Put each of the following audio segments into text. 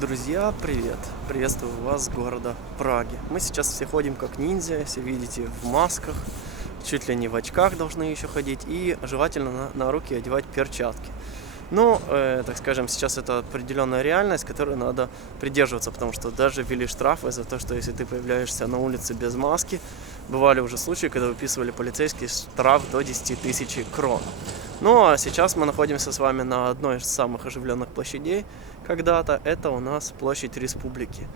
Друзья, привет! Приветствую вас с города Праги. Мы сейчас все ходим как ниндзя, все видите, в масках, чуть ли не в очках должны еще ходить и желательно на руки одевать перчатки. Но, так скажем, сейчас это определенная реальность, которой надо придерживаться, потому что даже ввели штрафы за то, что если ты появляешься на улице без маски, бывали уже случаи, когда выписывали полицейский штраф до 10 тысяч крон. Ну а сейчас мы находимся с вами на одной из самых оживленных площадей когда-то, это у нас площадь Республики.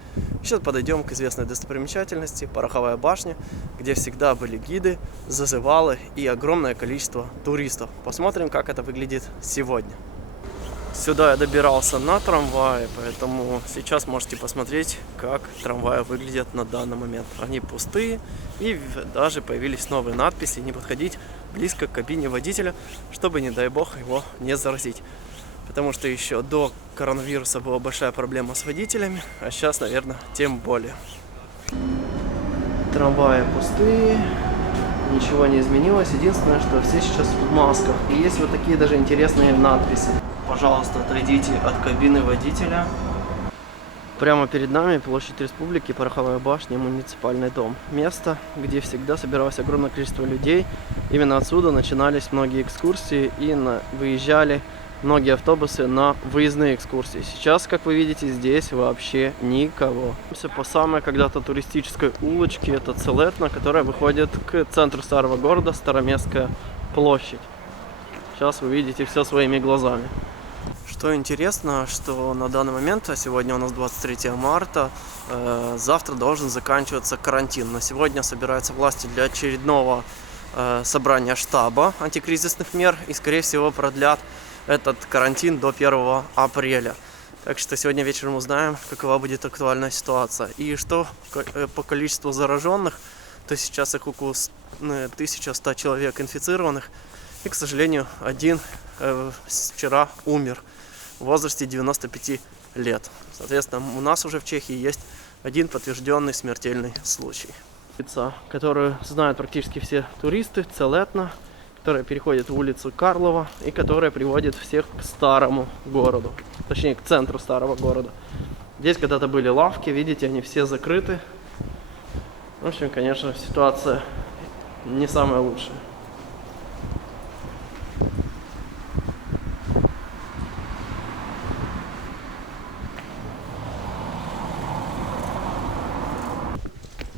Сейчас подойдем к известной достопримечательности, Пороховая башня, где всегда были гиды, зазывалы и огромное количество туристов. Посмотрим, как это выглядит сегодня. Сюда я добирался на трамвае, поэтому сейчас можете посмотреть, как трамваи выглядят на данный момент. Они пустые, и даже появились новые надписи: не подходить близко к кабине водителя, чтобы, не дай бог, его не заразить. Потому что еще до коронавируса была большая проблема с водителями, а сейчас, наверное, тем более. Трамваи пустые, ничего не изменилось. Единственное, что все сейчас в масках. И есть вот такие даже интересные надписи. Пожалуйста, отойдите от кабины водителя. Прямо перед нами площадь Республики, Пороховая башня, муниципальный дом. Место, где всегда собиралось огромное количество людей. Именно отсюда начинались многие экскурсии и выезжали многие автобусы на выездные экскурсии. Сейчас, как вы видите, здесь вообще никого. По самой когда-то туристической улочке, это Целетна, которая выходит к центру старого города, Староместская площадь. Сейчас вы видите все своими глазами. Что интересно, что на данный момент, а сегодня у нас 23 марта, завтра должен заканчиваться карантин. На сегодня собираются власти для очередного собрания штаба антикризисных мер и, скорее всего, продлят этот карантин до 1 апреля. Так что сегодня вечером узнаем, какова будет актуальная ситуация. И что по количеству зараженных, то сейчас их около 1100 человек инфицированных. И, к сожалению, один вчера умер в возрасте 95 лет. Соответственно, у нас уже в Чехии есть один подтвержденный смертельный случай. Которую знают практически все туристы, Целетна, которая переходит в улицу Карлова и которая приводит всех к старому городу, точнее к центру старого города. Здесь когда-то были лавки, видите, они все закрыты. В общем, конечно, ситуация не самая лучшая.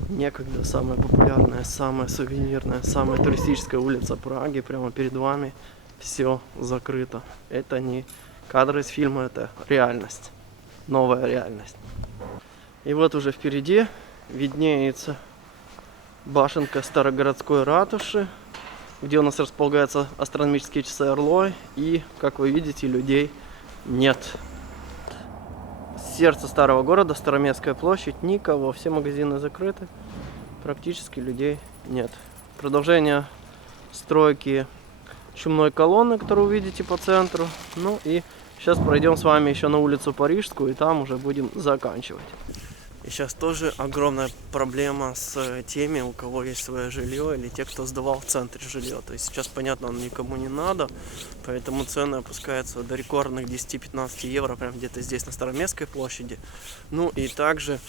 Некогда самая популярная, самая сувенирная, самая туристическая улица Праги, прямо перед вами все закрыто. Это не кадры из фильма, это реальность, новая реальность. И вот уже впереди виднеется башенка Старогородской ратуши, где у нас располагаются астрономические часы Орлой, и, как вы видите, людей нет. Сердце старого города, Староместская площадь, никого, все магазины закрыты, практически людей нет. Продолжение стройки чумной колонны, которую вы видите по центру. Ну и сейчас пройдем с вами еще на улицу Парижскую, и там уже будем заканчивать. И сейчас тоже огромная проблема с теми, у кого есть свое жилье, или те, кто сдавал в центре жилье. То есть сейчас, понятно, оно никому не надо, поэтому цены опускаются до рекордных 10-15 евро, прямо где-то здесь на Староместской площади. Ну и также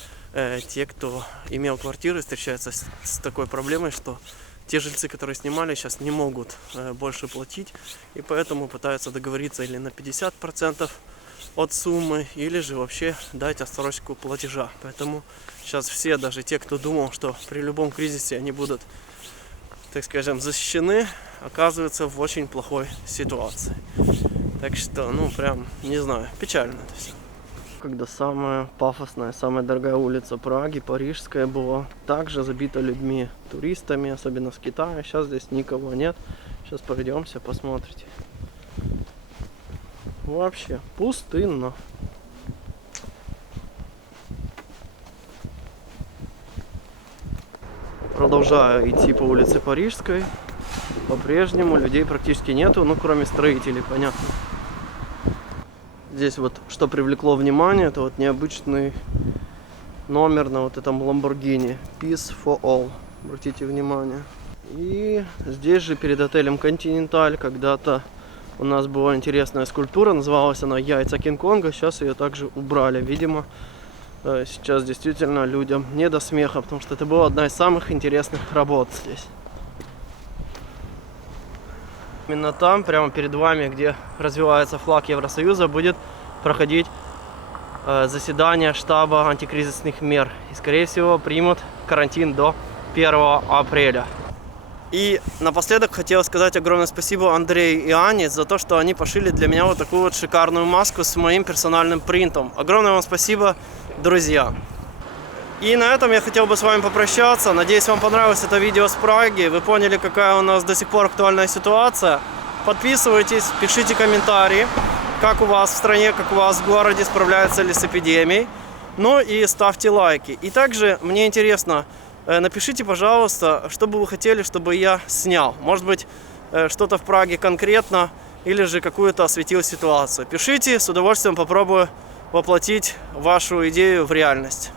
те, кто имел квартиры, встречаются с такой проблемой, что те жильцы, которые снимали, сейчас не могут больше платить, и поэтому пытаются договориться или на 50% от суммы, или же вообще дать отсрочку платежа. Поэтому сейчас все, даже те, кто думал, что при любом кризисе они будут, так скажем, защищены, оказываются в очень плохой ситуации. Так что, ну прям, не знаю, печально это все. Когда самая пафосная, самая дорогая улица Праги, Парижская, была также забита людьми, туристами, особенно с Китая. Сейчас здесь никого нет. Сейчас пройдемся, посмотрите. Вообще пустынно. Продолжаю идти по улице Парижской. По-прежнему людей практически нету, ну кроме строителей, понятно. Здесь вот что привлекло внимание, это вот необычный номер на вот этом Lamborghini Peace for All. Обратите внимание. И здесь же перед отелем Continental когда-то У нас была интересная скульптура, называлась она «Яйца Кинг-Конга», сейчас ее также убрали. Видимо, сейчас действительно людям не до смеха, потому что это была одна из самых интересных работ здесь. Именно там, прямо перед вами, где развивается флаг Евросоюза, будет проходить заседание штаба антикризисных мер. И, скорее всего, примут карантин до 1 апреля. И напоследок хотел сказать огромное спасибо Андрею и Ане за то, что они пошили для меня вот такую вот шикарную маску с моим персональным принтом. Огромное вам спасибо, друзья. И на этом я хотел бы с вами попрощаться. Надеюсь, вам понравилось это видео с Праги. Вы поняли, какая у нас до сих пор актуальная ситуация. Подписывайтесь, пишите комментарии, как у вас в стране, как у вас в городе, справляются ли с эпидемией. Ну и ставьте лайки. И также мне интересно, напишите, пожалуйста, что бы вы хотели, чтобы я снял. Может быть, что-то в Праге конкретно, или же какую-то осветил ситуацию. Пишите, с удовольствием попробую воплотить вашу идею в реальность.